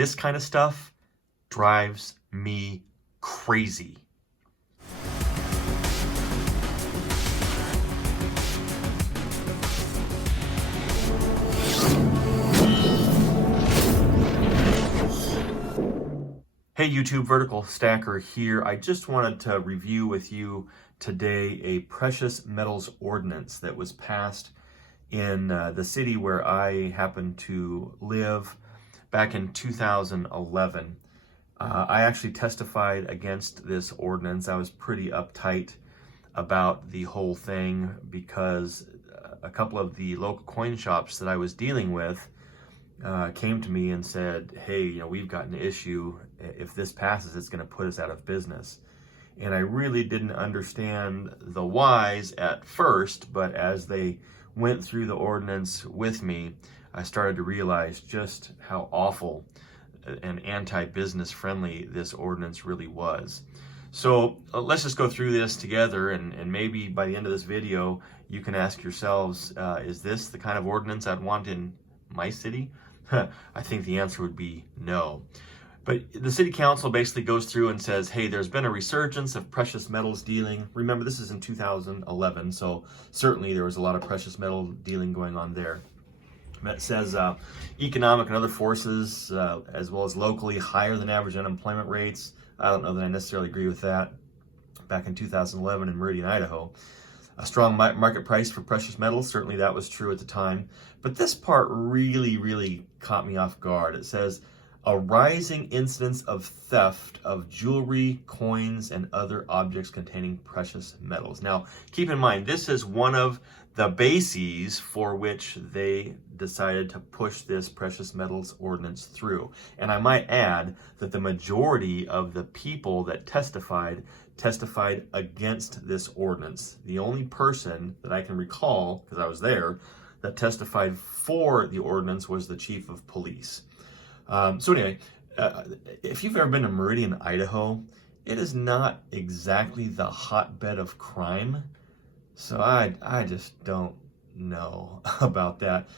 This kind of stuff drives me crazy. Hey YouTube, Vertical Stacker here. I just wanted to review with you today a precious metals ordinance that was passed in the city where I happen to live back in 2011. I actually testified against this ordinance. I was pretty uptight about the whole thing because a couple of the local coin shops that I was dealing with came to me and said, hey, we've got an issue. If this passes, it's going to put us out of business. And I really didn't understand the whys at first, but as they went through the ordinance with me, I started to realize just how awful and anti-business friendly this ordinance really was. So let's just go through this together, and maybe by the end of this video, you can ask yourselves, is this the kind of ordinance I'd want in my city? I think the answer would be no. But the city council basically goes through and says, hey, there's been a resurgence of precious metals dealing. Remember, this is in 2011, so certainly there was a lot of precious metal dealing going on there. It says economic and other forces, as well as locally, higher than average unemployment rates. I don't know that I necessarily agree with that. Back in 2011 in Meridian, Idaho. A strong market price for precious metals, certainly that was true at the time. But this part really caught me off guard. It says, a rising incidence of theft of jewelry, coins, and other objects containing precious metals. Now, keep in mind, this is one of the bases for which they decided to push this precious metals ordinance through. And I might add that the majority of the people that testified against this ordinance. The only person that I can recall, because I was there, that testified for the ordinance was the chief of police. So anyway, if you've ever been to Meridian, Idaho, it is not exactly the hotbed of crime. So I just don't know about that.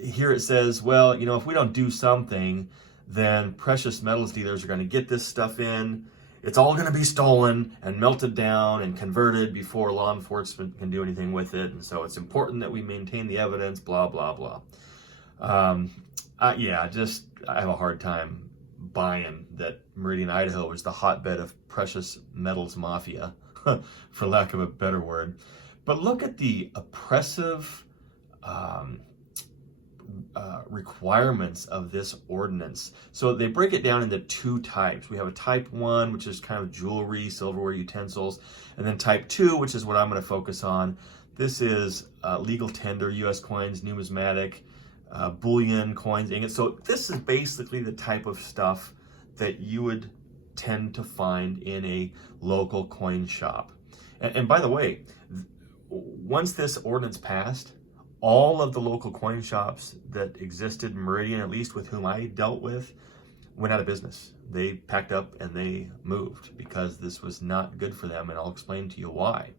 Here it says, well, if we don't do something, then precious metals dealers are going to get this stuff in. It's all going to be stolen and melted down and converted before law enforcement can do anything with it. And so it's important that we maintain the evidence, blah, blah, blah. I have a hard time buying that Meridian, Idaho is the hotbed of precious metals mafia, for lack of a better word. But look at the oppressive requirements of this ordinance. So they break it down into two types. We have a type 1, which is kind of jewelry, silverware, utensils, and then type 2, which is what I'm going to focus on. This is legal tender, U.S. coins, numismatic, bullion, coins, ingots. So this is basically the type of stuff that you would tend to find in a local coin shop. And by the way, once this ordinance passed, all of the local coin shops that existed in Meridian, at least with whom I dealt with, went out of business. They packed up and they moved because this was not good for them, and I'll explain to you why.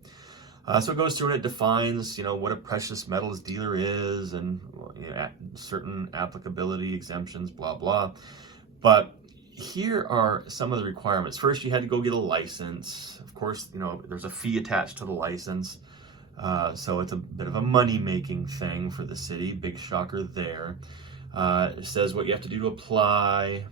So it goes through and it defines, what a precious metals dealer is and certain applicability, exemptions, blah, blah. But here are some of the requirements. First, you had to go get a license. Of course, there's a fee attached to the license. So it's a bit of a money-making thing for the city. Big shocker there. It says what you have to do to apply,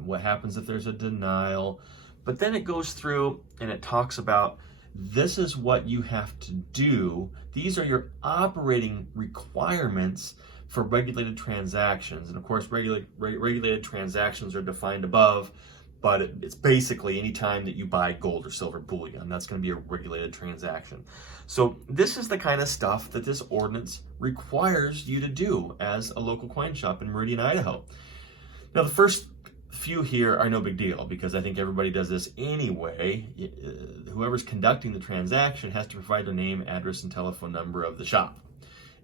what happens if there's a denial. But then it goes through and it talks about this is what you have to do. These are your operating requirements for regulated transactions. And of course, regulated transactions are defined above, but it's basically any time that you buy gold or silver bullion, that's going to be a regulated transaction. So this is the kind of stuff that this ordinance requires you to do as a local coin shop in Meridian, Idaho. Now, the first few here are no big deal because I think everybody does this anyway. Whoever's conducting the transaction has to provide their name, address, and telephone number of the shop.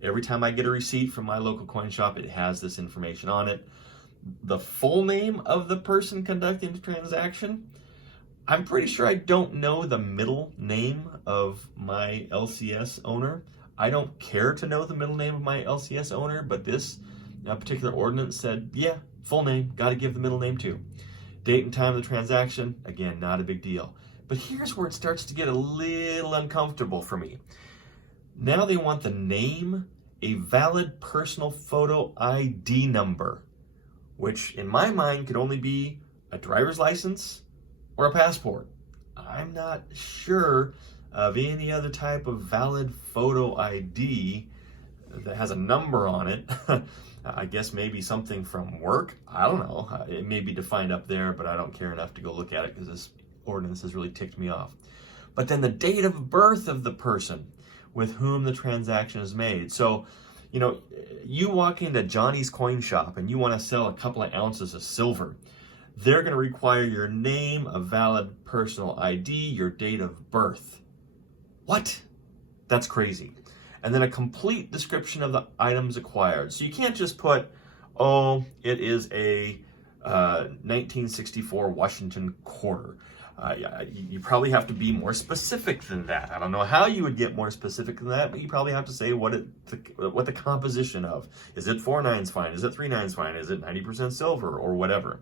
Every time I get a receipt from my local coin shop, it has this information on it. The full name of the person conducting the transaction, I'm pretty sure I don't know the middle name of my LCS owner. I don't care to know the middle name of my LCS owner, but this a particular ordinance said, yeah, full name, got to give the middle name too. Date and time of the transaction, again, not a big deal. But here's where it starts to get a little uncomfortable for me. Now they want the name, a valid personal photo ID number, which in my mind could only be a driver's license or a passport. I'm not sure of any other type of valid photo ID that has a number on it. I guess maybe something from work. I don't know. It may be defined up there, but I don't care enough to go look at it because this ordinance has really ticked me off. But then the date of birth of the person with whom the transaction is made. So, you know, you walk into Johnny's coin shop and you want to sell a couple of ounces of silver. They're going to require your name, a valid personal ID, your date of birth. What? That's crazy. And then a complete description of the items acquired. So you can't just put, oh, it is a 1964 Washington quarter. You probably have to be more specific than that. I don't know how you would get more specific than that, but you probably have to say what the composition of. Is it 4 nines fine? Is it 3 nines fine? Is it 90% silver or whatever?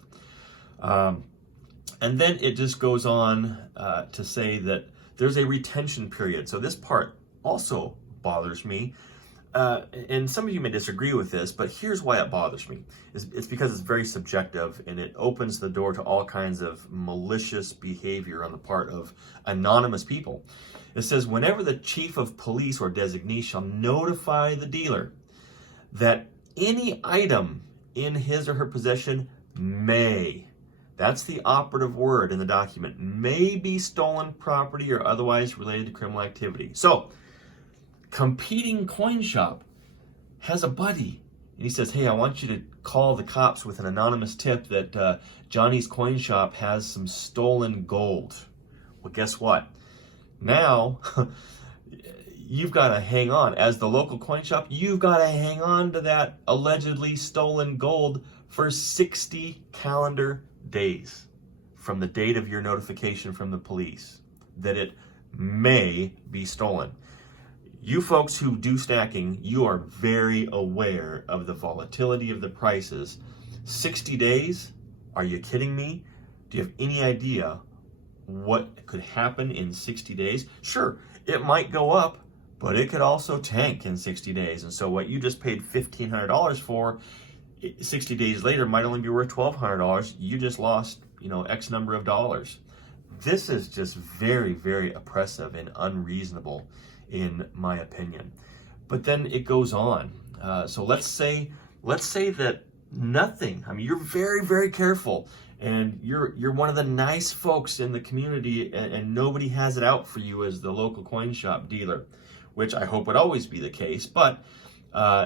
And then it just goes on to say that there's a retention period. So this part also bothers me. And some of you may disagree with this, but here's why it bothers me. It's because it's very subjective and it opens the door to all kinds of malicious behavior on the part of anonymous people. It says, whenever the chief of police or designee shall notify the dealer that any item in his or her possession may, that's the operative word in the document, may be stolen property or otherwise related to criminal activity. So, competing coin shop has a buddy and he says, hey, I want you to call the cops with an anonymous tip that Johnny's coin shop has some stolen gold. Well, guess what? Now you've got to hang on. As the local coin shop, you've got to hang on to that allegedly stolen gold for 60 calendar days from the date of your notification from the police that it may be stolen. You folks who do stacking, you are very aware of the volatility of the prices. 60 days? Are you kidding me? Do you have any idea what could happen in 60 days? Sure, it might go up, but it could also tank in 60 days. And so what you just paid $1,500 for, 60 days later might only be worth $1,200. You just lost, X number of dollars. This is just very, very oppressive and unreasonable, in my opinion. But then it goes on. So let's say that nothing. I mean, you're very, very careful, and you're one of the nice folks in the community, and nobody has it out for you as the local coin shop dealer, which I hope would always be the case. But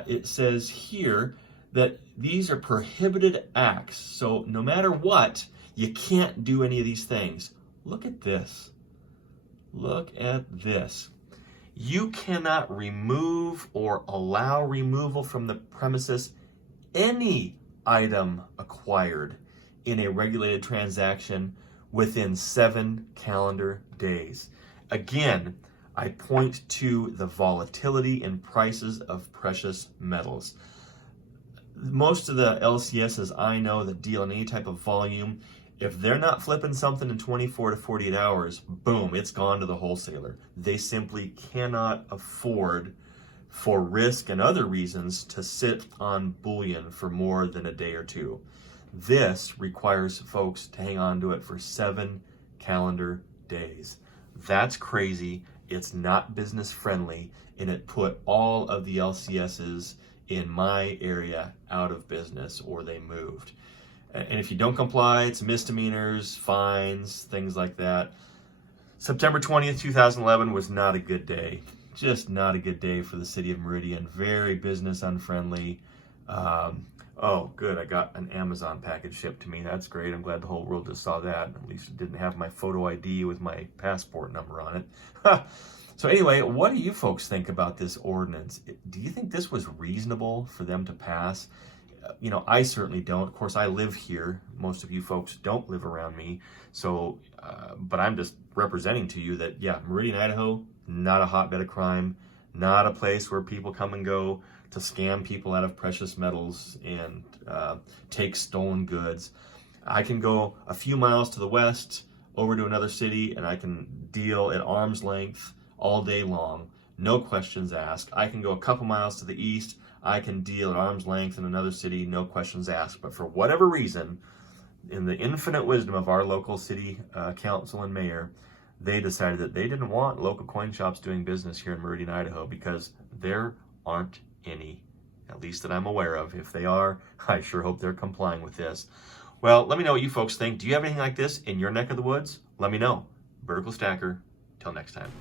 it says here that these are prohibited acts. So no matter what, you can't do any of these things. Look at this. Look at this. You cannot remove or allow removal from the premises any item acquired in a regulated transaction within 7 calendar days. Again, I point to the volatility in prices of precious metals. Most of the LCSs I know that deal in any type of volume, if they're not flipping something in 24 to 48 hours, boom, it's gone to the wholesaler. They simply cannot afford, for risk and other reasons, to sit on bullion for more than a day or two. This requires folks to hang on to it for 7 calendar days. That's crazy. It's not business friendly, and it put all of the LCSs in my area out of business, or they moved. And if you don't comply, it's misdemeanors, fines, things like that. September 20th, 2011 was not a good day. Just not a good day for the city of Meridian. Very business unfriendly. Oh, good. I got an Amazon package shipped to me. That's great. I'm glad the whole world just saw that. At least it didn't have my photo ID with my passport number on it. So anyway, what do you folks think about this ordinance? Do you think this was reasonable for them to pass? I certainly don't. Of course, I live here. Most of you folks don't live around me. So, but I'm just representing to you that, yeah, Meridian, Idaho, not a hotbed of crime, not a place where people come and go. to scam people out of precious metals and take stolen goods. I can go a few miles to the west over to another city and I can deal at arm's length all day long, no questions asked. I can go a couple miles to the east, I can deal at arm's length in another city, no questions asked. But for whatever reason, in the infinite wisdom of our local city council and mayor, they decided that they didn't want local coin shops doing business here in Meridian, Idaho, because there aren't any, at least that I'm aware of. If they are, I sure hope they're complying with this. Well, let me know what you folks think. Do you have anything like this in your neck of the woods? Let me know. Vertical Stacker. Till next time.